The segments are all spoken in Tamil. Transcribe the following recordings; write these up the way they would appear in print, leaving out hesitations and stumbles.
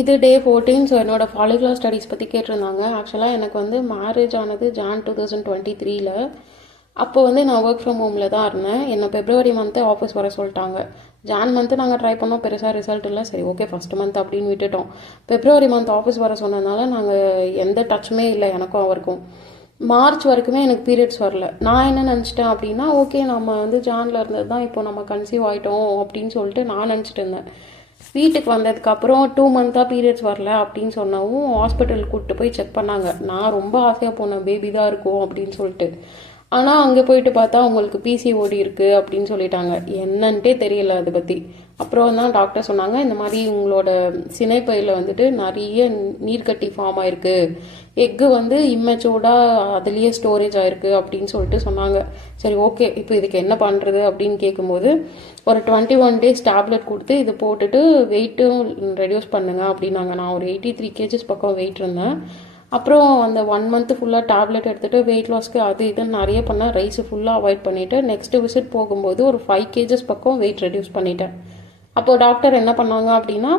இது டே 14. ஸோ என்னோட ஃபாலிகுலர் ஸ்டடீஸ் பற்றி கேட்டிருந்தாங்க. ஆக்சுவலாக எனக்கு வந்து மேரேஜ் ஆனது ஜான் 2023ல். அப்போ வந்து நான் ஒர்க் ஃப்ரம் ஹோமில் தான் இருந்தேன். என்னை பிப்ரவரி மந்த்து ஆஃபீஸ் வர சொல்லிட்டாங்க. ஜான் மந்த்து நாங்கள் ட்ரை பண்ணோம், பெருசாக ரிசல்ட் இல்லை. சரி ஓகே ஃபஸ்ட் மந்த் அப்படின்னு விட்டுட்டோம். பிப்ரவரி மந்த் ஆஃபீஸ் வர சொன்னதுனால நாங்கள் எந்த டச்சுமே இல்லை எனக்கும் அவருக்கும். மார்ச் வரைக்குமே எனக்கு பீரியட்ஸ் வரல. நான் என்ன நினச்சிட்டேன் அப்படின்னா, ஓகே நம்ம வந்து ஜானில் இருந்தது தான் இப்போ நம்ம கன்சீவ் ஆகிட்டோம் அப்படின்னு சொல்லிட்டு நான் நினச்சிட்டு இருந்தேன். வீட்டுக்கு வந்ததுக்கப்புறம் 2 மந்த்தாக பீரியட்ஸ் வரல அப்படின்னு சொன்னவும் ஹாஸ்பிட்டலுக்கு கூப்பிட்டு போய் செக் பண்ணாங்க. நான் ரொம்ப ஆசையாக போனேன், பேபி தான் இருக்கும் அப்படின்னு சொல்லிட்டு. ஆனால் அங்கே போயிட்டு பார்த்தா உங்களுக்கு பிசிஓடி இருக்குது அப்படின்னு சொல்லிட்டாங்க. என்னன்ட்டே தெரியல அதை பற்றி. அப்புறம் தான் டாக்டர் சொன்னாங்க, இந்த மாதிரி உங்களோட சினைப்பையில் வந்துட்டு நிறைய நீர்க்கட்டி ஃபார்ம் ஆயிருக்கு, எக்கு வந்து இம்மெச்சூர்டாக அதுலேயே ஸ்டோரேஜ் ஆயிருக்கு அப்படின்னு சொல்லிட்டு சொன்னாங்க. சரி ஓகே இப்போ இதுக்கு என்ன பண்ணுறது அப்படின்னு கேட்கும்போது, ஒரு 21 days டேப்லெட் கொடுத்து இது போட்டுட்டு வெயிட்டும் ரெடியூஸ் பண்ணுங்க அப்படின்னாங்க. நான் ஒரு 83 kgs பக்கம் வெயிட் இருந்தேன். அப்புறம் அந்த 1 month ஃபுல்லாக டேப்லெட் எடுத்துகிட்டு வெயிட் லாஸ்க்கு அது இதுன்னு நிறைய பண்ணேன். ரைஸ் ஃபுல்லாக அவாய்ட் பண்ணிவிட்டு நெக்ஸ்ட் விசிட் போகும்போது ஒரு 5 kgs பக்கம் வெயிட் ரெடியூஸ் பண்ணிட்டேன். அப்போது டாக்டர் என்ன பண்ணாங்க அப்படின்னா,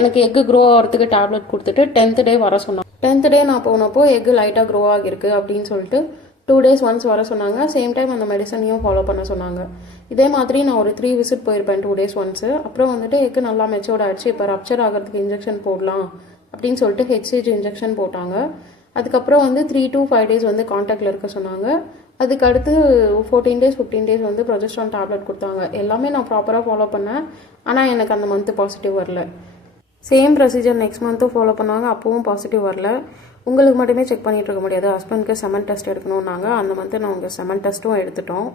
எனக்கு எக்கு க்ரோ ஆகிறதுக்கு டேப்லெட் கொடுத்துட்டு 10th day வர சொன்னாங்க. 10th day நான் போனப்போ எக்கு லைட்டாக க்ரோ ஆகிருக்கு அப்படின்னு சொல்லிட்டு 2 days ஒன்ஸ் வர சொன்னாங்க. சேம் டைம் அந்த மெடிசனையும் ஃபாலோ பண்ண சொன்னாங்க. இதே மாதிரி நான் ஒரு 3 விசிட் போயிருப்பேன் 2 days ஒன்ஸு. அப்புறம் வந்துட்டு எக்கு நல்லா மெச்சூர்ட் ஆகிடுச்சு, இப்போ ரப்சர் ஆகிறதுக்கு இன்ஜெக்ஷன் போடலாம் அப்படின்னு சொல்லிட்டு ஹெச்சிஜி இன்ஜெக்ஷன் போட்டாங்க. அதுக்கப்புறம் வந்து 3 to 5 days வந்து காண்டாக்டில் இருக்க சொன்னாங்க. அதுக்கு அடுத்து 14 days 15 days வந்து ப்ரொஜெஸ்ட்ரான் டேப்லெட் கொடுத்தாங்க. எல்லாமே நான் ப்ராப்பராக ஃபாலோ பண்ணேன். ஆனால் எனக்கு அந்த மந்த்து பாசிட்டிவ் வரல. சேம் ப்ரொசீஜர் நெக்ஸ்ட் மந்த்தும் ஃபாலோ பண்ணாங்க, அப்பவும் பாசிட்டிவ் வரல. உங்களுக்கு மட்டுமே செக் பண்ணிகிட்டு இருக்க முடியாது, ஹஸ்பண்ட்க்கு செமன் டெஸ்ட் எடுக்கணும்னாங்க. அந்த மந்த்து நான் உங்கள் செமன் டெஸ்ட்டும் எடுத்துட்டோம்.